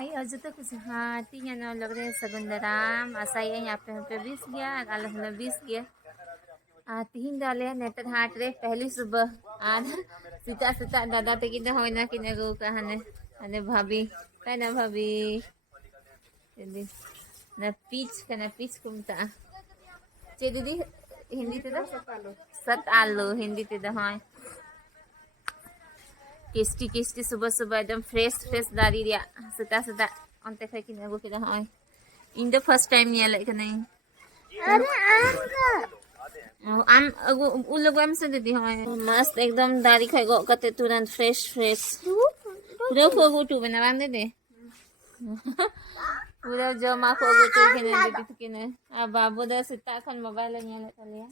Ay, aja tuh hatinya no lagre Sagundaram, asaya यहाँ पे 20 गया, अलग अलग 20 गया। तीन डाले नेतर हाट रे पहली सुबह आज सीता सीता दादा ते किने होय ना किने गो कहने अने भाभी कहना भाभी ना पीच कुमता चे दीदी हिंदी ते दा सत आलू हिंदी ते दा होय टेस्टी सुबह सुबह एकदम फ्रेश दारी रिया सीता सीता अंते खाय किने गो किदा होय इन द फर्स्ट टाइम निया ले कने आम उलोग आम से दीदी होय मस्त एकदम दारी खाय गो कते तुरंत फ्रेश पूरा फोगो टू बना बांध दे पूरा जमा फोगो टू केने दीदी केने आ बाबू दा सीता खन मोबाइल निया ले तलिया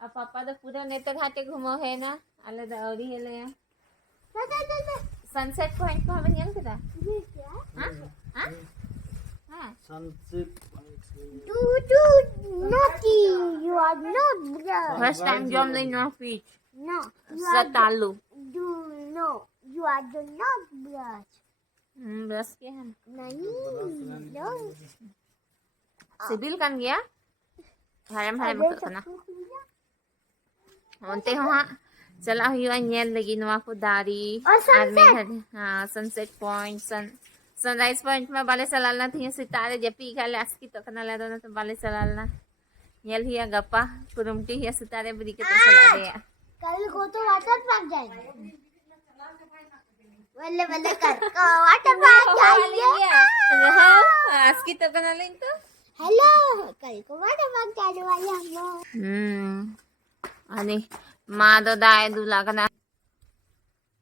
आ पापा दा पूरा नेतर हाटे घुमो है ना आले दा औरी हेले सनसेट पॉइंट को हमें नियल केदा हां हां हां sunset Do naughty. You are not brush. First time jom lay no beach. No. Satalu. Do no. You are do not brush. Brush के हम. नहीं. No. सिबिल kan गया. Haram betul kana. Onte ho ha. चला हुआ nil लगी नवा को दारी. हाँ सनसेट पॉइंट सनराइज पॉइंट में बाले सलालना थी सितारे जपी खाले अस्की तो कना ले दो तो बाले सलालना यल हिया गप्पा कुरुमटी हिया सितारे बड़ी के तो सला दे कल को तो वाटर पार्क जाएंगे बल्ले कर को वाटर पार्क जाएंगे हां अस्की तो कना ले तो हेलो कल को वाटर पार्क जाने वाले हम अनि मा दो दाए दूला कना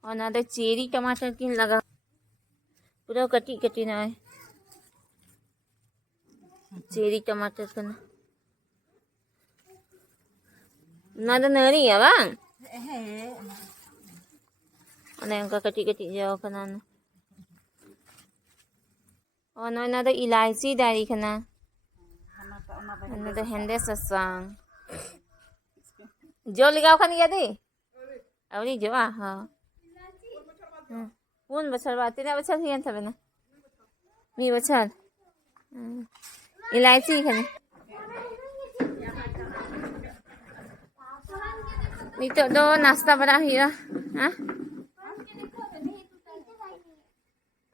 और ना दे चेरी टमाटर की लगा पूरा कटी ना है चेरी टमाटर का ना तो नरी है बांग अने उनका कटी जाओ खाना और ना तो इलायची डाली खाना ना तो हेंदे ससांग जो लगाओ खानी क्या दे अवरी जो हाँ कौन बचल बा तेरा बचल हियन था बना मी बचल इलायची खाने मी तो दो नाश्ता बना हिया हाँ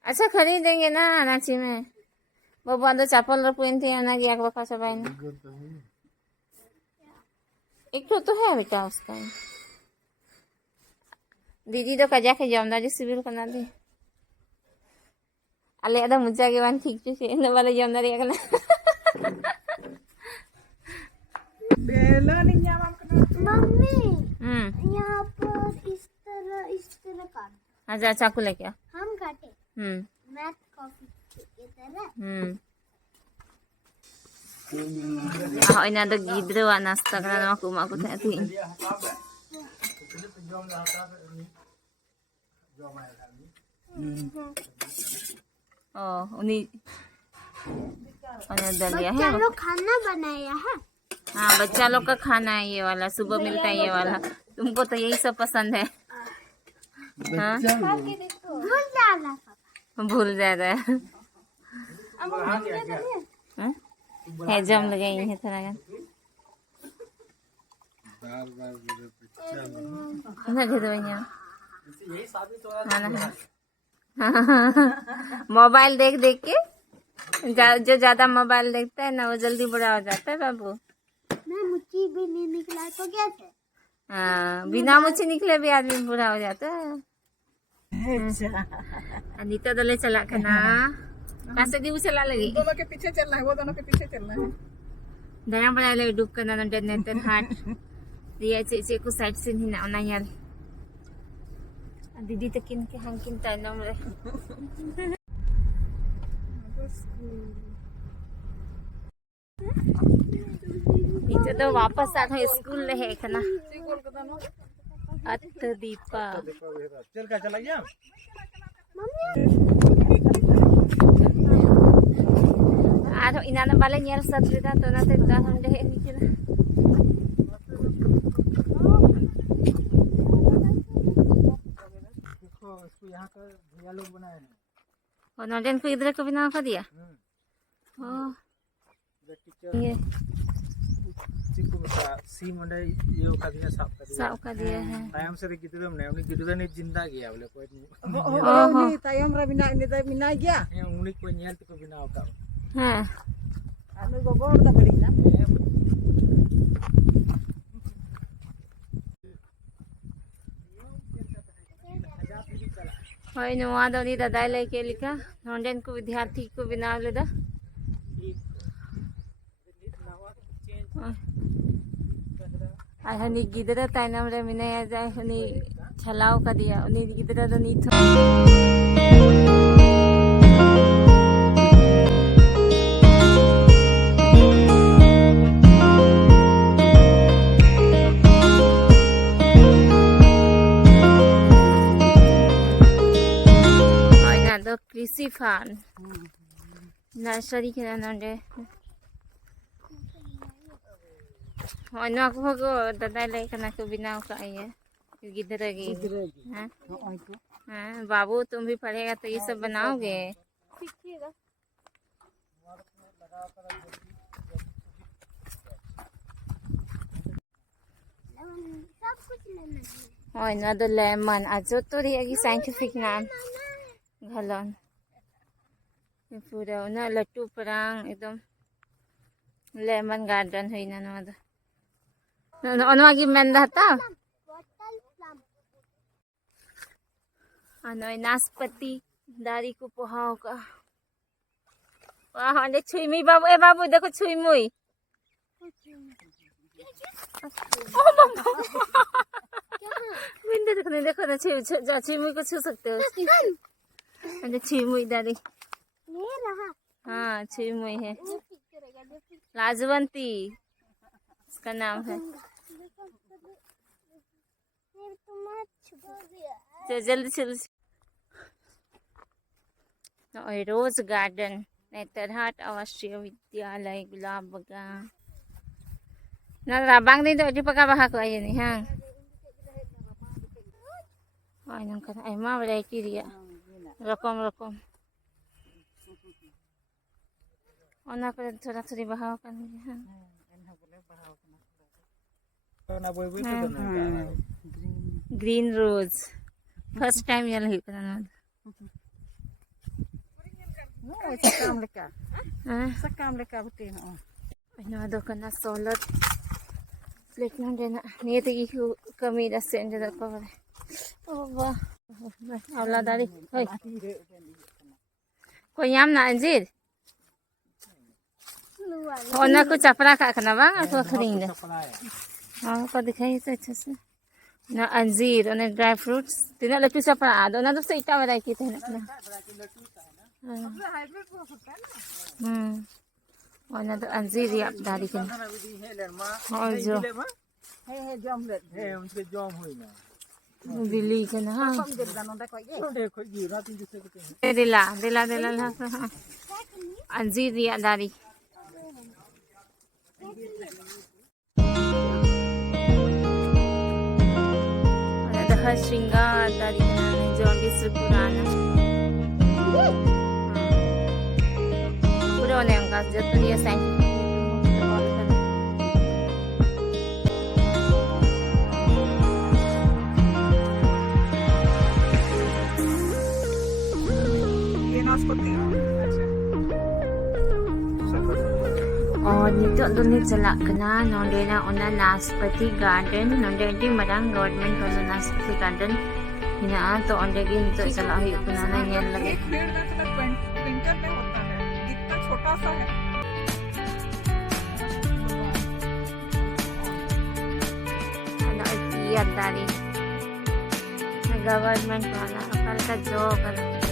अच्छा खरीदेंगे ना रांची में बबुआ दो चापल रपुइन थी ना गया बका सबाई ने एक तो है बेटा उसका दीदी तो कजा के जमदा जो सिविल करना दे अले अदा मुजा के वन ठीक से न वाले जमदा रे अगला बेला नहीं जावा मम्मी यहाँ पर इस तरह काट अच्छा चाकू लेके हम काटे मैथ कॉफी की तरह हाँ इन्हें तो गिद्र वा नाश्ता करना माकू था थी उन्हीं दलिया है बच्चा लोग खाना बनाया है हाँ बच्चा लोग का खाना है ये वाला सुबह मिलता है ये वाला तुमको तो यही सब पसंद है हाँ भूल जाएगा है जम लगे है थोड़ा ना दे दो मोबाइल देख के जो ज्यादा मोबाइल देखता है ना वो जल्दी बुरा हो जाता है बाबू मैं मुच्छी भी नहीं निकला तो कैसे हाँ बिना मुच्छी निकले भी आदमी बुरा हो जाता है अनीता दले चला खाना कैसे दी चला लगी दोनों के पीछे चलना है वो दोनों के पीछे चलना है दया बड़ा ले डुब करना ना नेतर हाट दिया चे को साइड से ही ना यार दीदी तक किन के हम किन तानम रे नीचे तो वापस आ गए स्कूल रहे खाना अत दीपा चल का चला गया आज इनाना वाले नियर सत्रिता तो ना ते का हम रहे नीचे इसको यहाँ का भैया लोग बनाए हैं और नोडेन को इधर को बनाव कर दिया ओह ये चीज को मसा सी मंडे ये का दिया साफ कर दिया है तायम से गिदरा ने उनी गिदरा ने जिंदा गया बोले कोई ओह तायम रा बिना गया उनी को नेल तो बिना का हां आनु गोबर दा बड़ी ना होय नवा दनी दादा लेके लिखा नोडेन को विद्यार्थी को बनाव लेदा आई हनी गिदरा ताइनम रे मिने जाय हनी छलाव का दिया उनी गिदरा दो नी तो कृषि फार्म नर्सरी के नंदे ᱚᱱᱟ ᱠᱚ ᱫᱟᱫᱟᱭ ᱞᱟᱹᱭ ᱠᱟᱱᱟ ᱠᱚ ᱵᱮᱱᱟᱣ ᱠᱟᱜ ᱤᱭᱟᱹ गिदरा की हाँ हाँ बाबू तुम भी पढ़ेगा तो ये सब बनाओगे और ना तो लेमन आज तो रहेगी साइंटिफिक नाम घलन पूरा ना लट्टू परांग एकदम लेमन गार्डन है ना ना की मेन रहता नाशपति दारी को पोहाव का वहाँ छुईमुई बाबू ए बाबू देखो छुईमुई देखो ना छुईमुई को छू सकते हो छुईमुई दारी हाँ छुईमुई है लाजवंती इसका नाम है जल्दी चल रोज गार्डन नेतरहाट आवासीय विद्यालय गुलाब बगान ना राबांग दिन तो अभी पका बहा को आई नहीं हाँ आई नंका आई माँ वैरायटी दिया रकम रकम ओना पर थोड़ा थोड़ी बहाव कर हाँ ग्रीन रोज फर्स्ट टाइम ये लगी करना काम लेका सब काम लेका बते ना दो करना सोलर प्लेट ना देना नहीं तो ये कमी दस से अंदर को है ओ वाह औलादारी कोई याम ना अंजीर ओना को चपरा का खाना बांग तो खरीद हाँ को दिखाई तो अच्छा से ना अंजीर और ड्राई फ्रूट्स तीनों लट्टू चपरा दो ना तो सीटा वैरायटी थे ना और ना तो अंजीर या दारी के और जो बिल्ली के ना दिला दिला दिला अंजीर या दारी हर श्रृंगार दारी जॉन्डिस पुराना पूरा होने का जो तो ये साइंटिफिक और नितो दुनी चला कना नोंडेना ओना नाशपति गार्डन नोंडे डी मरांग गवर्नमेंट को नाशपति गार्डन हिना तो ओंडे गी नितो चला हुई कना ना नेल लगे विंटर में होता है इतना छोटा सा है ana iya tadi गवर्नमेंट वाला अपना का जॉब है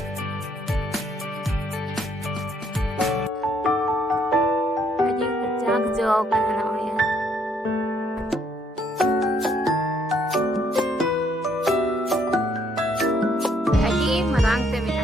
जॉब करना हो यार अजी मरांग से मिला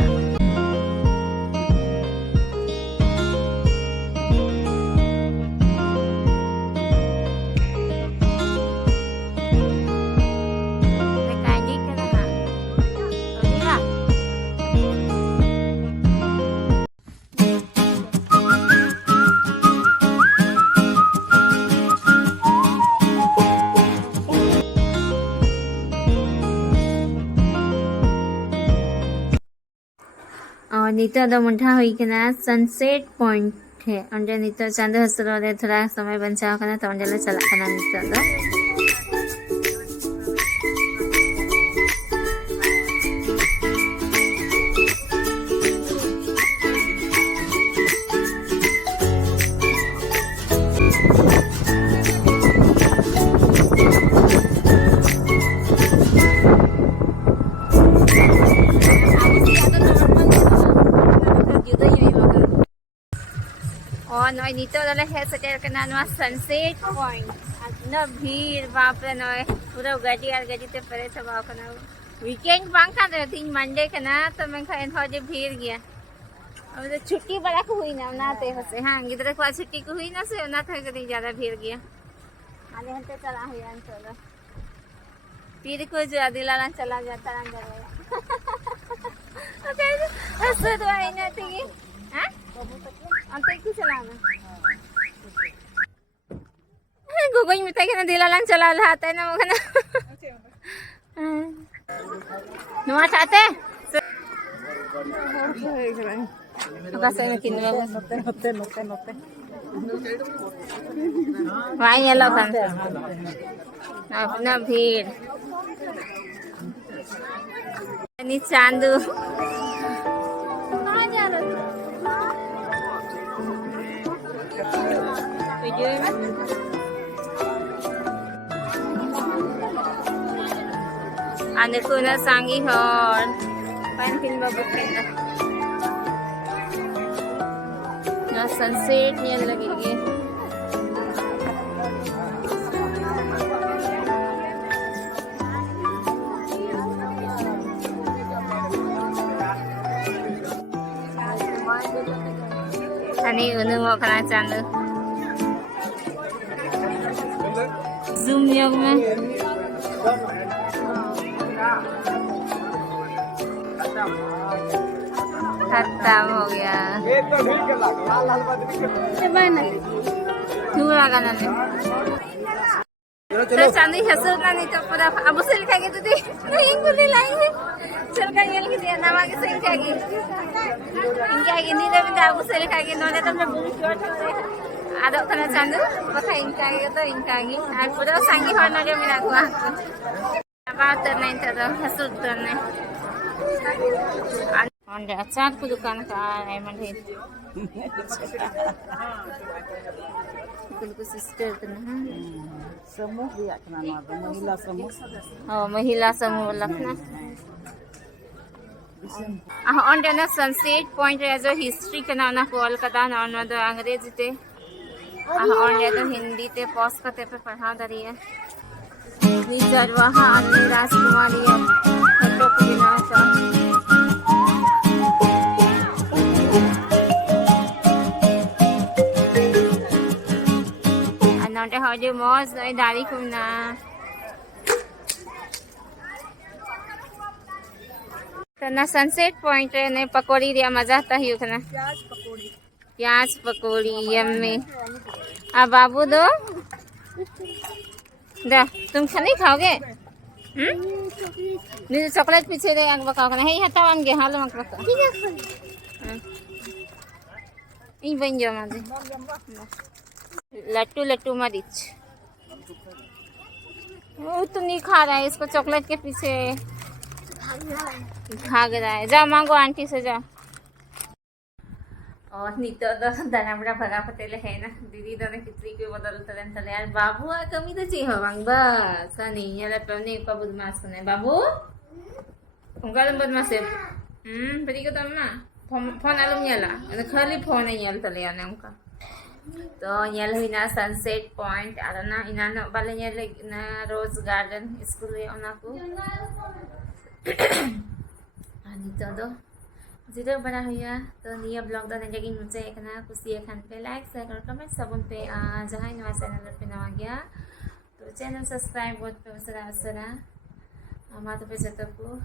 नितो दो मुंठा हुई कना सनसेट पॉइंट है अंडे नितो चांद हसरो रे थोड़ा समय बंचाव कना तो अंडे ले चला कना नितो दो Oh, noy dito dala head sa kaya kanan mga sunset point. At na भीड़ बाप रे noy पूरा गाड़ी और गाड़ी ते परे सब आओ कना वीकेंड बांग था तो तीन मंडे कना तो मैं खान हो जे भीड़ गया अब तो छुट्टी बड़ा को हुई ना ना ते होसे हां गिदरे को छुट्टी को हुई ना से ना था कदी ज्यादा भीड़ गया आले हते चला हुई अन चलो फिर को जो दिलाना चला जाता रंग गया ओके ऐसे तो आई ना थी हां अंते की चलाना गोगोई मिठाई के दिला lang चला lahat ना मगना नुआ चाहते kasi na kinwa note वहाँ येलो खान अपना भीड़ नी Chandu Ano ko na sangi hon. Pankin babukin na. Na sunset niya lagi. Ani uno mo kana channel. Zoom niya mo. खत्म हो गया क्यों लगा ना तो चांदी हंसो ना नहीं तो पूरा अब से लिखाएंगे तो नहीं कुली लाएंगे चल का ये लिख दिया नामा के से लिखाएंगे इनके आगे नहीं तो मैं अब से लिखाएंगे नोने तो मैं बुक शॉट हो रहा है आदो खाना चांदू बता इनका आगे तो इनका आगे आज पूरा संगी होना जो मिला को बात करना तो हंसो करना अंडे अचार को दुकान का है मंडे कुल सिस्टर करना समूह भी आखना महिला समूह महिला समूह लखना अंडे ना सनसेट पॉइंट रे जो हिस्ट्री करना ना कोलकाता ना ना तो अंग्रेजी ते अंडे तो हिंदी ते पोस्ट करते पे पढ़ा दरी है निजर वहाँ अन्य राजकुमारी है तो बिना सा Nanti haji mos dari kuna. तना सनसेट पॉइंट ने पकौड़ी दिया मजा आता ही उतना प्याज पकौड़ी यम्मी आ बाबू दो दा तुम नहीं खाओगे नहीं चॉकलेट पीछे दे आग बकाओ ना हे हटाओ आगे हालो मत बका ई बन जाओ मादे लट्टू लट्टू मरीच वो तो नहीं खा रहा है इसको चॉकलेट के पीछे भाग रहा है जा मांगो आंटी से जा और नीतो तो दाना भगा पतेले है ना दीदी दोनों कितनी के बदल तले तले यार बाबू आ कमी तो चाहिए हो बंग बस नहीं यार पवने का बदमाश ने बाबू उनका बदमाश है बड़ी को तम्मा फोन आलम याला खाली फोन है याल तले याने उनका तो यहाँ हुई ना सनसेट पॉइंट और ना इन्हां वाले यहाँ ना रोज गार्डन स्कूल है उन्हां को नितो दो जिधर बड़ा हुआ तो निया ब्लॉग दो नजर मुझे एक ना कुछ ये खान पे लाइक शेयर और कमेंट सबन पे जहाँ नवा चैनल पे नवा गया तो चैनल सब्सक्राइब बहुत पे उसरा हमारे पे जतको